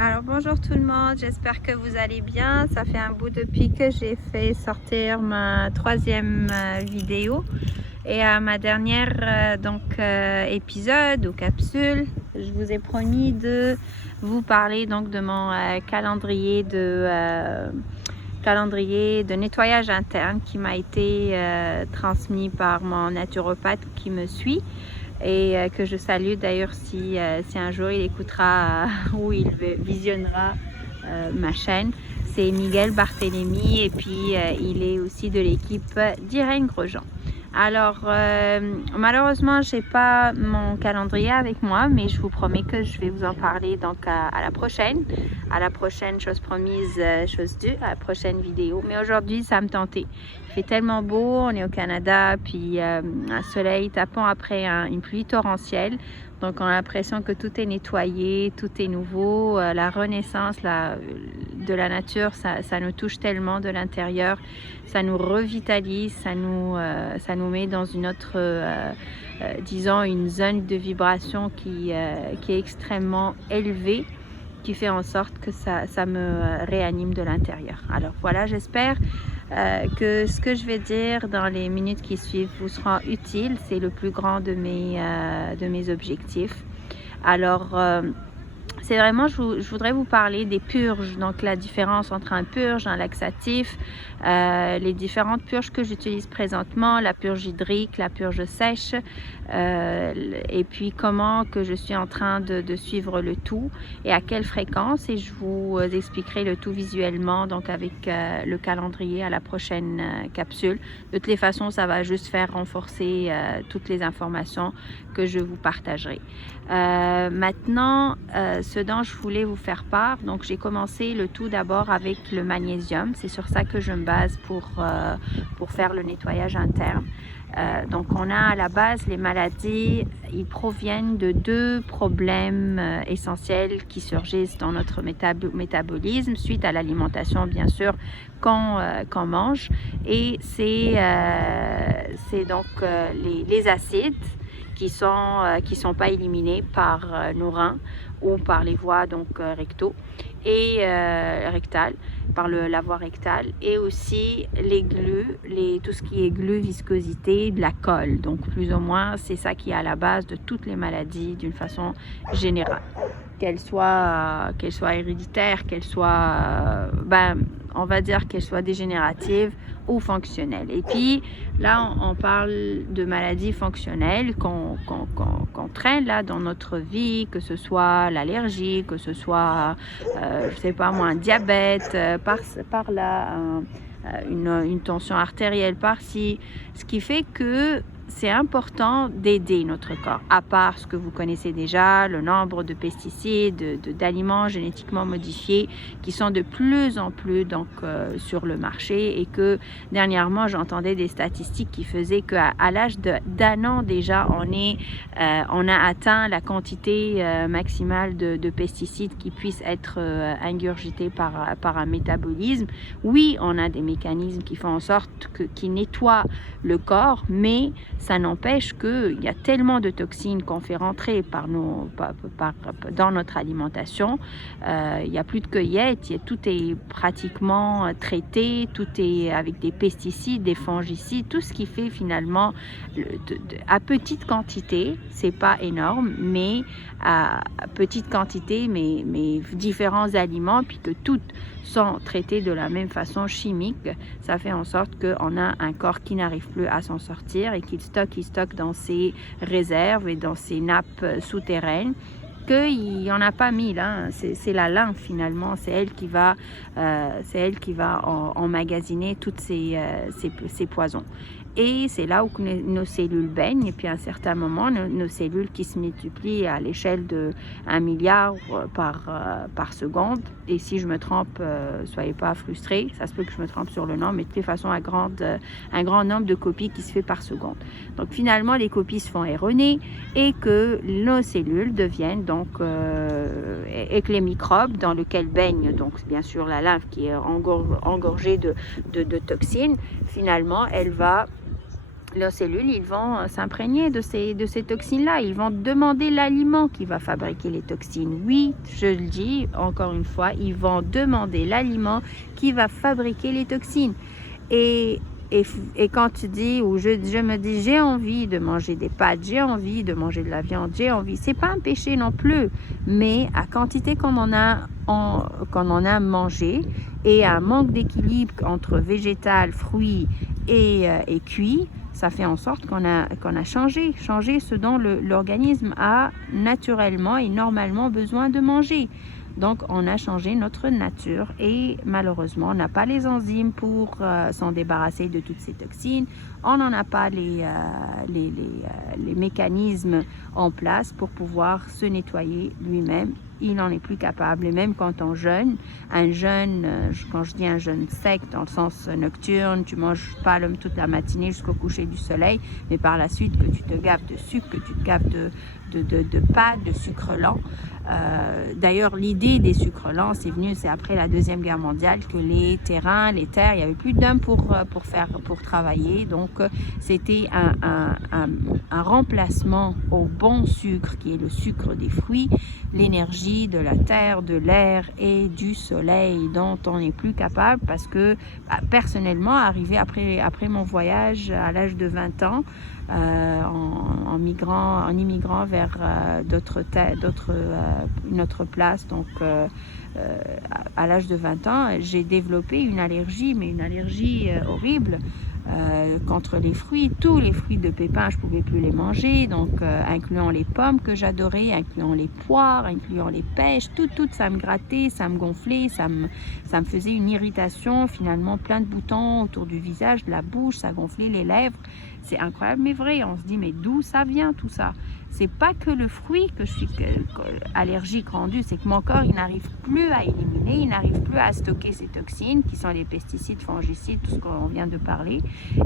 Alors bonjour tout le monde, j'espère que vous allez bien. Ça fait un bout depuis que j'ai fait sortir ma troisième vidéo et à ma dernière épisode ou capsule, je vous ai promis de vous parler donc de mon calendrier de nettoyage interne qui m'a été transmis par mon naturopathe qui me suit et que je salue d'ailleurs si un jour il écoutera ou il visionnera ma chaîne. C'est Miguel Barthélémy et puis il est aussi de l'équipe d'Irène Grosjean. Alors malheureusement j'ai pas mon calendrier avec moi, mais je vous promets que je vais vous en parler donc à la prochaine, chose promise, chose due, à la prochaine vidéo. Mais aujourd'hui ça me tentait. Il fait tellement beau, on est au Canada, puis un soleil tapant après une pluie torrentielle. Donc on a l'impression que tout est nettoyé, tout est nouveau. La renaissance de la nature, ça nous touche tellement de l'intérieur. Ça nous revitalise, ça nous met dans une autre, disons, une zone de vibration qui est extrêmement élevée, qui fait en sorte que ça me réanime de l'intérieur. Alors voilà, j'espère que ce que je vais dire dans les minutes qui suivent vous sera utile. C'est le plus grand de mes objectifs. Alors c'est vraiment, je voudrais vous parler des purges, donc la différence entre un purge, un laxatif, les différentes purges que j'utilise présentement, la purge hydrique, la purge sèche, et puis comment que je suis en train de suivre le tout et à quelle fréquence, et je vous expliquerai le tout visuellement, donc avec le calendrier à la prochaine capsule. De toutes les façons, ça va juste faire renforcer toutes les informations que je vous partagerai. Maintenant, ce dont je voulais vous faire part, donc j'ai commencé le tout d'abord avec le magnésium. C'est sur ça que je me base pour faire le nettoyage interne. Donc on a à la base les maladies, ils proviennent de deux problèmes essentiels qui surgissent dans notre métabolisme suite à l'alimentation bien sûr qu'on mange, et c'est donc les acides qui sont pas éliminés par nos reins ou par les voies donc rectaux et rectales, par la voie rectale, et aussi les glues, tout ce qui est glu, viscosité, de la colle. Donc plus ou moins c'est ça qui est à la base de toutes les maladies d'une façon générale, qu'elles soient héréditaires, qu'elles soient on va dire qu'elles soient dégénératives ou fonctionnelles. Et puis là on parle de maladies fonctionnelles qu'on traîne là dans notre vie, que ce soit l'allergie, que ce soit je sais pas moi, un diabète par là, une tension artérielle par-ci, ce qui fait que c'est important d'aider notre corps, à part ce que vous connaissez déjà, le nombre de pesticides, d'aliments génétiquement modifiés qui sont de plus en plus donc sur le marché, et que dernièrement j'entendais des statistiques qui faisaient qu'à l'âge d'un an déjà on a atteint la quantité maximale de pesticides qui puissent être ingurgités par un métabolisme. Oui, on a des mécanismes qui font en sorte qui nettoient le corps, mais ça n'empêche qu'il y a tellement de toxines qu'on fait rentrer dans notre alimentation. Il n'y a plus de cueillette, tout est pratiquement traité, tout est avec des pesticides, des fongicides, tout ce qui fait finalement à petite quantité, c'est pas énorme, mais à petite quantité, mais différents aliments, puis que toutes sont traités de la même façon chimique, ça fait en sorte qu'on a un corps qui n'arrive plus à s'en sortir et qu'il stocke dans ses réserves et dans ses nappes souterraines, qu'il n'y en a pas mis là. C'est la lymphe finalement, c'est elle qui va emmagasiner toutes ces poisons. Et c'est là où nos cellules baignent, et puis à un certain moment, nos cellules qui se multiplient à l'échelle de 1 milliard par seconde. Et si je me trompe, soyez pas frustrés, ça se peut que je me trompe sur le nombre, mais de toute façon, un grand nombre de copies qui se fait par seconde. Donc finalement, les copies se font erronées, et que nos cellules deviennent donc, et que les microbes dans lesquels baigne donc bien sûr la lymphe qui est engorgée de toxines, finalement, elle va leurs cellules, ils vont s'imprégner de ces toxines-là. Ils vont demander l'aliment qui va fabriquer les toxines. Oui, je le dis encore une fois, ils vont demander l'aliment qui va fabriquer les toxines. Et quand tu dis, ou je me dis, j'ai envie de manger des pâtes, j'ai envie de manger de la viande, j'ai envie, c'est pas un péché non plus, mais à quantité qu'on en a mangé et un manque d'équilibre entre végétal, fruits et cuit, ça fait en sorte qu'on a changé ce dont l'organisme a naturellement et normalement besoin de manger. Donc, on a changé notre nature et malheureusement, on n'a pas les enzymes pour s'en débarrasser de toutes ces toxines. On n'en a pas les mécanismes en place pour pouvoir se nettoyer lui-même. Il n'en est plus capable. Et même quand on jeûne, un jeûne, quand je dis un jeûne sec, dans le sens nocturne, tu manges pas toute la matinée jusqu'au coucher du soleil, mais par la suite que tu te gaves de sucre, que tu te gaves de pâtes, de sucre lent. D'ailleurs, l'idée des sucres lents, c'est après la Deuxième Guerre mondiale que les terrains, les terres, il n'y avait plus d'hommes pour travailler. Donc, c'était un remplacement au bon sucre, qui est le sucre des fruits, l'énergie de la terre, de l'air et du soleil dont on n'est plus capable parce que, personnellement, arrivé après mon voyage à l'âge de 20 ans, en immigrant vers une autre place, donc à l'âge de 20 ans, j'ai développé une allergie, mais une allergie horrible contre les fruits. Tous les fruits de pépins, je ne pouvais plus les manger, donc incluant les pommes que j'adorais, incluant les poires, incluant les pêches, tout ça me grattait, ça me gonflait, ça me faisait une irritation, finalement plein de boutons autour du visage, de la bouche, ça gonflait les lèvres. C'est incroyable, mais vrai. On se dit, mais d'où ça vient tout ça? C'est pas que le fruit que je suis allergique rendu, c'est que mon corps, il n'arrive plus à éliminer, il n'arrive plus à stocker ces toxines qui sont les pesticides, fongicides, tout ce qu'on vient de parler,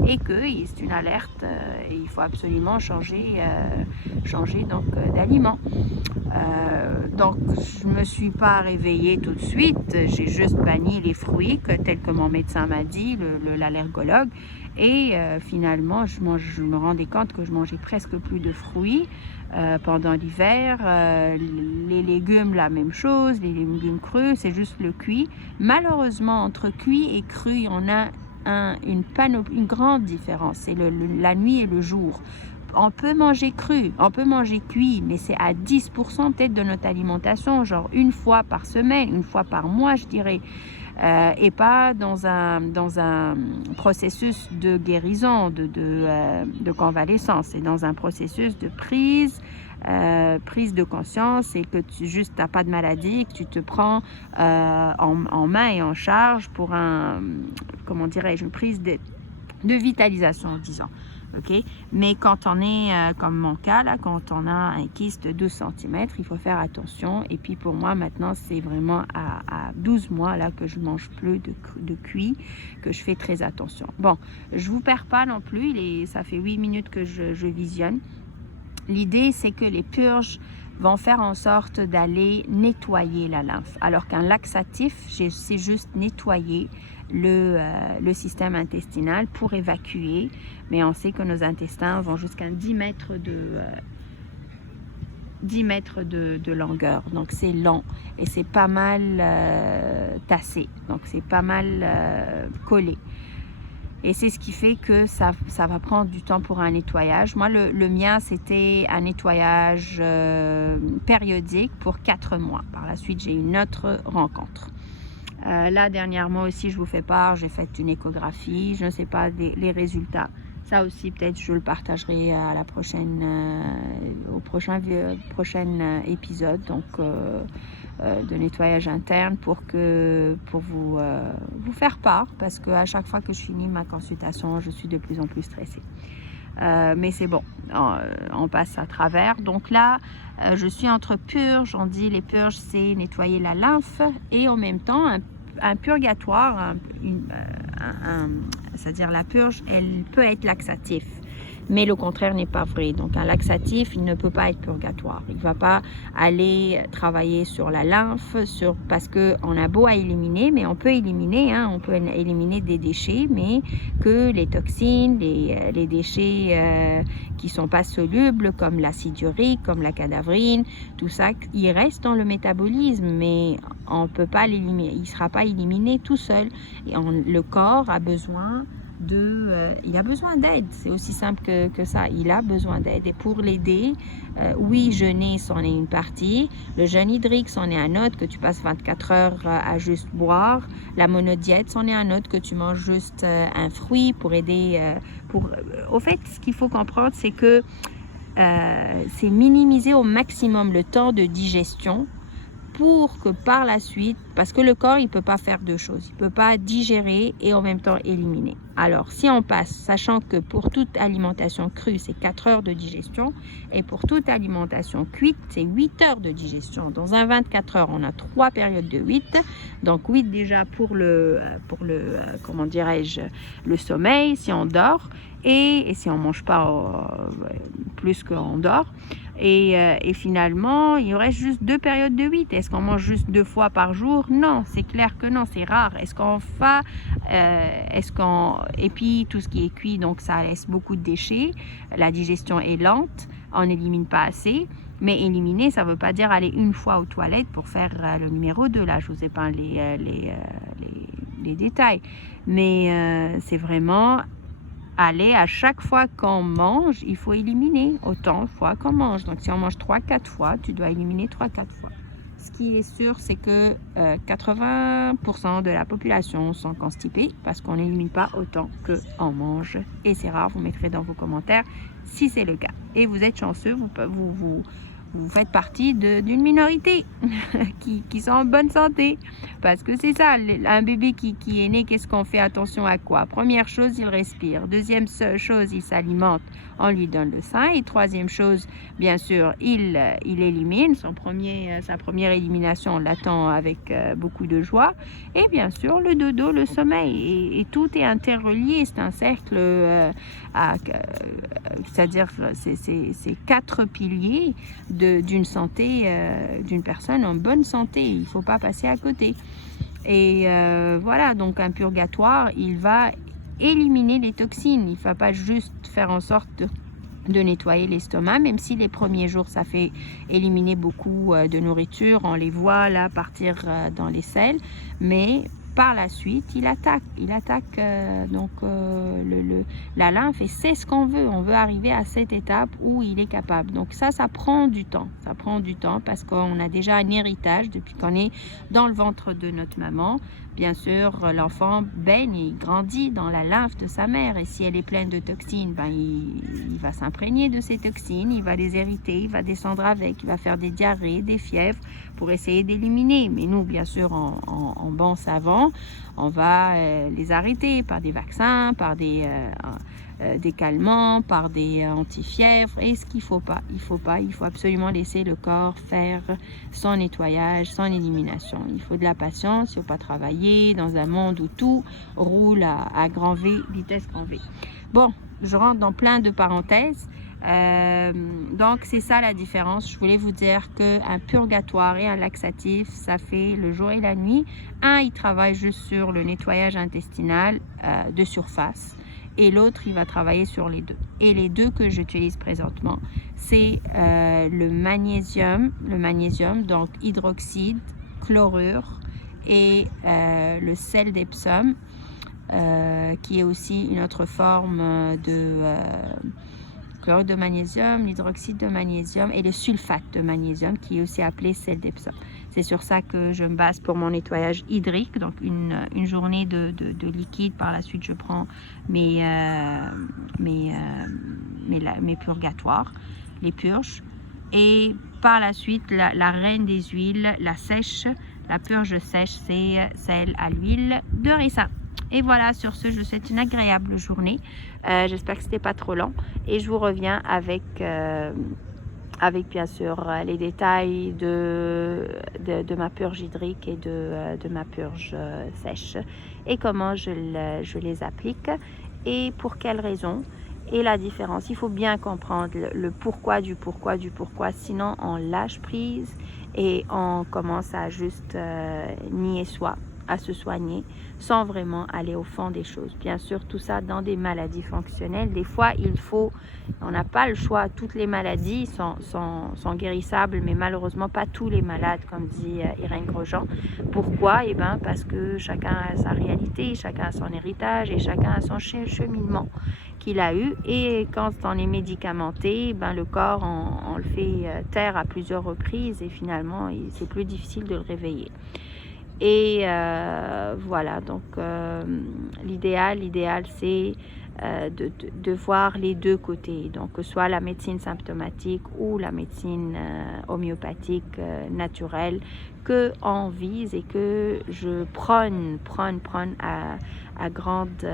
et que c'est une alerte et il faut absolument changer donc d'aliment. Donc je me suis pas réveillée tout de suite, j'ai juste banni les fruits tel que mon médecin m'a dit, l'allergologue, et finalement je me rendais compte que je mangeais presque plus de fruits pendant l'hiver. Les légumes, la même chose, les légumes crus, c'est juste le cuit. Malheureusement, entre cuit et cru, on a une grande différence, c'est la nuit et le jour. On peut manger cru, on peut manger cuit, mais c'est à 10% peut-être de notre alimentation, genre une fois par semaine, une fois par mois, je dirais. Et pas dans un processus de guérison, de convalescence. C'est dans un processus de prise de conscience et que tu n'as pas de maladie, que tu te prends en main et en charge pour comment dirais-je, une prise de vitalisation, disons. Okay? Mais quand on est, comme mon cas, là, quand on a un kyste de 12 cm, il faut faire attention. Et puis pour moi, maintenant, c'est vraiment à 12 mois là, que je ne mange plus de cuit, que je fais très attention. Bon, je ne vous perds pas non plus, ça fait 8 minutes que je visionne. L'idée, c'est que les purges vont faire en sorte d'aller nettoyer la lymphe. Alors qu'un laxatif, c'est juste nettoyer le système intestinal pour évacuer. Mais on sait que nos intestins vont jusqu'à 10 mètres de longueur. Donc c'est long et c'est pas mal tassé. Donc c'est pas mal collé. Et c'est ce qui fait que ça va prendre du temps pour un nettoyage. Moi, le mien, c'était un nettoyage périodique pour 4 mois. Par la suite, j'ai une autre rencontre. Là, dernièrement aussi, je vous fais part, j'ai fait une échographie. Je ne sais pas les résultats. Ça aussi, peut-être, je le partagerai à la au prochain épisode. Donc, de nettoyage interne pour vous faire part, parce qu'à chaque fois que je finis ma consultation, je suis de plus en plus stressée. Mais c'est bon, on passe à travers. Donc là, je suis entre purges. On dit les purges, c'est nettoyer la lymphe et en même temps un purgatoire, c'est-à-dire la purge, elle peut être laxatif. mais le contraire n'est pas vrai. Donc un laxatif, il ne peut pas être purgatoire. Il ne va pas aller travailler sur la lymphe, parce qu'on a beau à éliminer, mais on peut éliminer, on peut éliminer des déchets, mais que les toxines, les déchets qui ne sont pas solubles, comme l'acide urique, comme la cadavrine, tout ça, il reste dans le métabolisme, mais on ne peut pas l'éliminer. Il ne sera pas éliminé tout seul. Et le corps a besoin il a besoin d'aide, c'est aussi simple que ça, il a besoin d'aide. Et pour l'aider, oui, jeûner, c'en est une partie, le jeûne hydrique, c'en est un autre, que tu passes 24 heures à juste boire, la monodiète, c'en est un autre, que tu manges juste un fruit pour aider, au fait, ce qu'il faut comprendre, c'est que c'est minimiser au maximum le temps de digestion, pour que par la suite, parce que le corps, il ne peut pas faire deux choses. Il ne peut pas digérer et en même temps éliminer. Alors, si on passe, sachant que pour toute alimentation crue, c'est 4 heures de digestion, et pour toute alimentation cuite, c'est 8 heures de digestion. Dans un 24 heures, on a 3 périodes de 8. Donc 8 déjà pour comment dirais-je, le sommeil, si on dort, et si on ne mange pas plus qu'on dort. Et finalement, il reste juste 2 périodes de 8. Est-ce qu'on mange juste 2 fois par jour? Non, c'est clair que non, c'est rare. Est-ce qu'on fait, et puis tout ce qui est cuit, donc ça laisse beaucoup de déchets. La digestion est lente, on n'élimine pas assez. Mais éliminer, ça ne veut pas dire aller une fois aux toilettes pour faire le numéro 2. Là, je vous ai pas les détails. Mais c'est vraiment... aller à chaque fois qu'on mange, il faut éliminer autant de fois qu'on mange. Donc si on mange 3-4 fois, tu dois éliminer 3-4 fois. Ce qui est sûr, c'est que 80% de la population sont constipés parce qu'on n'élimine pas autant qu'on mange. Et c'est rare, vous mettrez dans vos commentaires si c'est le cas. Et vous êtes chanceux, vous faites partie d'une minorité qui sont en bonne santé. Parce que c'est ça, un bébé qui est né, qu'est-ce qu'on fait attention à quoi? Première chose, il respire. Deuxième chose, il s'alimente, on lui donne le sein. Et troisième chose, bien sûr, il élimine. Sa première élimination, on l'attend avec beaucoup de joie. Et bien sûr, le dodo, le sommeil. Et tout est interrelié, c'est un cercle, c'est-à-dire c'est 4 piliers d'une santé, d'une personne en bonne santé. Il ne faut pas passer à côté. Et voilà, donc un purgatoire, il va éliminer les toxines. Il ne va pas juste faire en sorte de nettoyer l'estomac, même si les premiers jours, ça fait éliminer beaucoup de nourriture. On les voit là partir dans les selles. Mais par la suite, il attaque la lymphe et c'est ce qu'on veut. On veut arriver à cette étape où il est capable. Donc ça prend du temps. Ça prend du temps parce qu'on a déjà un héritage depuis qu'on est dans le ventre de notre maman. Bien sûr, l'enfant baigne, il grandit dans la lymphe de sa mère et si elle est pleine de toxines, il va s'imprégner de ces toxines, il va les hériter, il va descendre avec, il va faire des diarrhées, des fièvres pour essayer d'éliminer. Mais nous, bien sûr, en bon savant, on va les arrêter par des vaccins, par des calmants, par des antifièvres. Et ce qu'il faut pas, il faut absolument laisser le corps faire son nettoyage, son élimination. Il faut de la patience, il ne faut pas travailler dans un monde où tout roule à grand V, vitesse grand V. Bon, je rentre dans plein de parenthèses. Donc c'est ça la différence. Je voulais vous dire qu'un purgatoire et un laxatif, ça fait le jour et la nuit. Un, il travaille juste sur le nettoyage intestinal de surface et l'autre, il va travailler sur les deux. Et les deux que j'utilise présentement, c'est le magnésium, donc hydroxyde, chlorure et le sel d'Epsom, qui est aussi une autre forme de chlorure de magnésium, l'hydroxyde de magnésium et le sulfate de magnésium qui est aussi appelé sel d'Epsom. C'est sur ça que je me base pour mon nettoyage hydrique, donc une journée de liquide. Par la suite, je prends mes purgatoires, les purges. Et par la suite, la reine des huiles, la sèche, la purge sèche, c'est celle à l'huile de ricin. Et voilà, sur ce, je vous souhaite une agréable journée. J'espère que ce n'était pas trop long. Et je vous reviens avec bien sûr les détails de ma purge hydrique et de ma purge sèche. Et comment je les applique et pour quelles raisons. et la différence. Il faut bien comprendre le pourquoi du pourquoi du pourquoi, sinon on lâche prise et on commence à juste nier soi, à se soigner sans vraiment aller au fond des choses. Bien sûr, tout ça dans des maladies fonctionnelles. Des fois, on n'a pas le choix. Toutes les maladies sont guérissables, mais malheureusement pas tous les malades, comme dit Irène Grosjean. Pourquoi? Eh bien, parce que chacun a sa réalité, chacun a son héritage et chacun a son cheminement qu'il a eu. Et quand on est médicamenté, ben, le corps, on le fait taire à plusieurs reprises et finalement, c'est plus difficile de le réveiller. Et voilà, donc l'idéal c'est de voir les deux côtés, donc que ce soit la médecine symptomatique ou la médecine homéopathique naturelle que on vise et que je prône à grande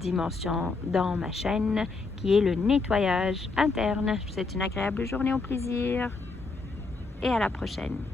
dimension dans ma chaîne, qui est le nettoyage interne. Je vous souhaite une agréable journée, au plaisir et à la prochaine.